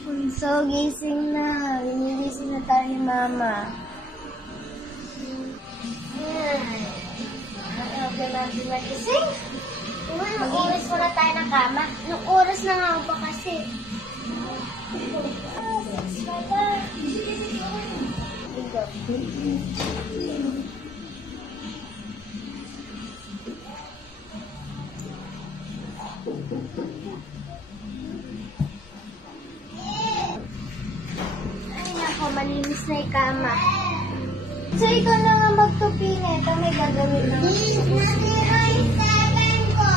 Bunso, gising na. Ginigising na tayo ni Mama. Okay natin magising. Anong oras muna tayo ng kama? Anong oras na nga ba kasi? Ay nako, malinis na yung kama. So, ikaw na nga magtupi nito. May gagawin na. Natira yung seven ko.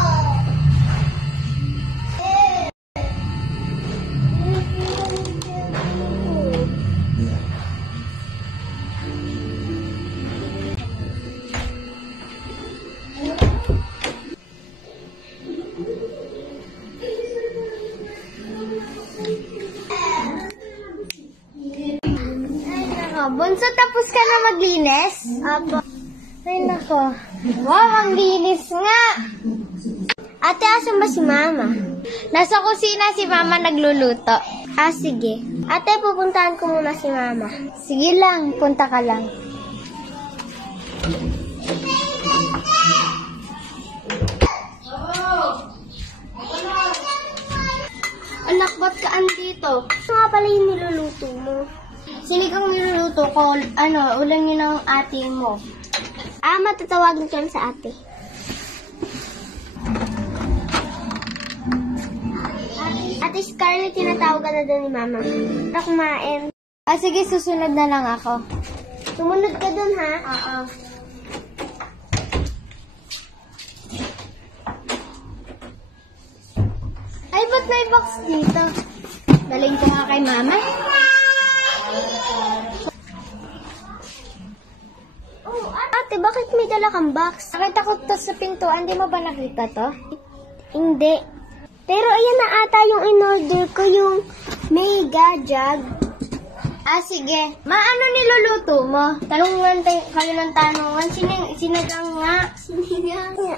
Bunso, tapos ka na maglinis? Apo. Ay, nako. Wow, ang linis nga. Ate, asan ba si Mama? Nasa kusina si Mama nagluluto. Ah, sige. Ate, pupuntahan ko muna si Mama. Sige lang, punta ka lang. Anak, ba't ka andito? Ito nga pala yung niluluto mo. Sinigang niluluto ko, ulam yun ng ate mo. Ah, matatawagin ko sa ate. Ate Scarlett, tinatawag ka na doon ni Mama. Para kumain. Ah, sige, susunod na lang ako. Sumunod ka doon, ha? Oo. Ay, ba't may box dito? Daling ko nga kay Mama. Oh, ate, bakit may dala kang box? Nakita ko to sa pintuan. Di mo ba nakita to? Hindi. Pero ayan na ata yung in-order ko, yung mega jug. Ah, sige. Ano niluluto mo? Tanungan kayo ng tanungan. Sinagang nga. Sinigang nga.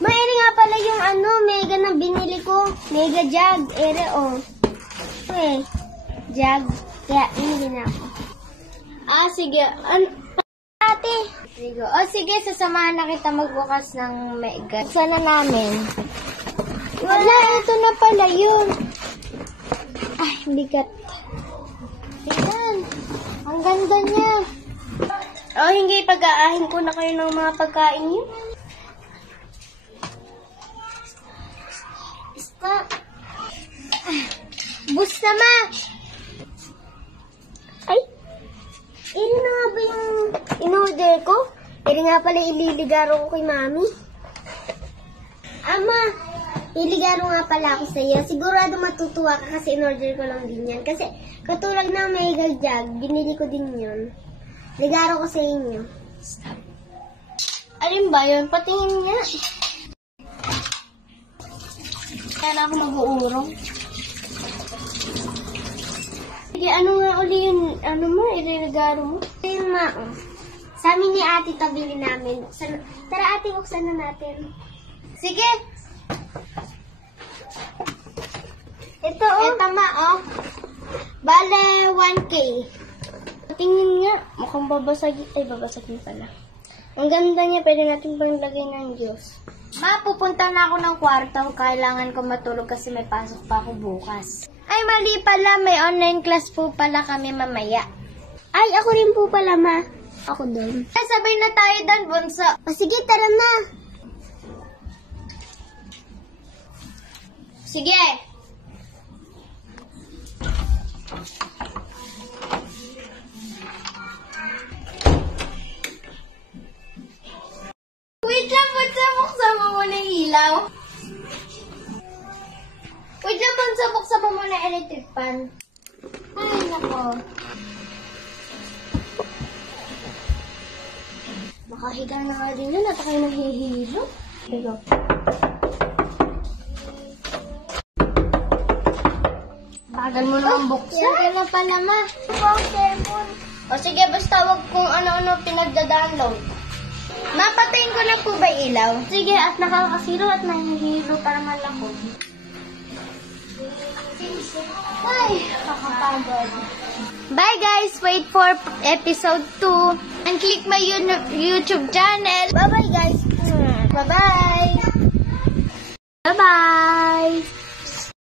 Ere nga pala yung mega na binili ko. Mega jug. Ere, oh. Jug. Kaya, hindi na ako. Ah, sige. Ate. Sige. O, sige. Sasamahan na kita magbukas ng mega. Sana namin. Wala, ito na pala yun. Ay, bigat. Ayan. Ang ganda niya. O, hindi. Pag-aahin ko na kayo ng mga pagkain niyo. Stop. Bus na, Ma. Ay. Iri na nga ba yung in-order ko? Iri nga pala ililigaro ko kay Mami. Ama, iligaro nga pala ako sa iyo. Sigurado matutuwa ka kasi in-order ko lang din yan. Kasi katulad ng mega jug, binili ko din yun. Ligaro ko sa inyo. Stop. Alin ba yun? Patingin niya. Kaya na ako mag-uurong. Sige, ano nga uli yun? Ano mo? Ililigaro mo? Ayun, Ma. Sa amin ni ate tabili namin. Tara ate, buksan na natin. Sige. Ito, oh. Ito, Ma, oh. Bale, 1K. Tingnan nga. Mukhang babasagin. Ay, babasagin pala. Ang ganda niya. Pwede natin panglagay ng Diyos. Ma, pupunta na ako ng kwarto. Kailangan ko matulog kasi may pasok pa ako bukas. Ay, mali pala. May online class po pala kami mamaya. Ay, ako rin po pala, Ma. Ako doon. Ay, sabay na tayo doon, Bunso. O, sige, tara na. Sige. Wait lang, Bunso. Buksan mo muna yung ilaw. Wait lang, Bunso. Buksan mo muna yung electric pan. Ay, nako. Makahiga na nga din yun. At kayo nahihilo. Digo. Bagal mo naman buksan. Yan na pala, Ma. Ito ang cellphone. O sige, basta wag kung ano-ano pinagda-download. Mapatayin ko na po ba ilaw? Sige, at nakakasiro at nahihilo para naman ako. Ay, kakapagod. Bye guys! Wait for episode 2. And click my YouTube channel. Bye-bye guys! Bye-bye! Bye-bye!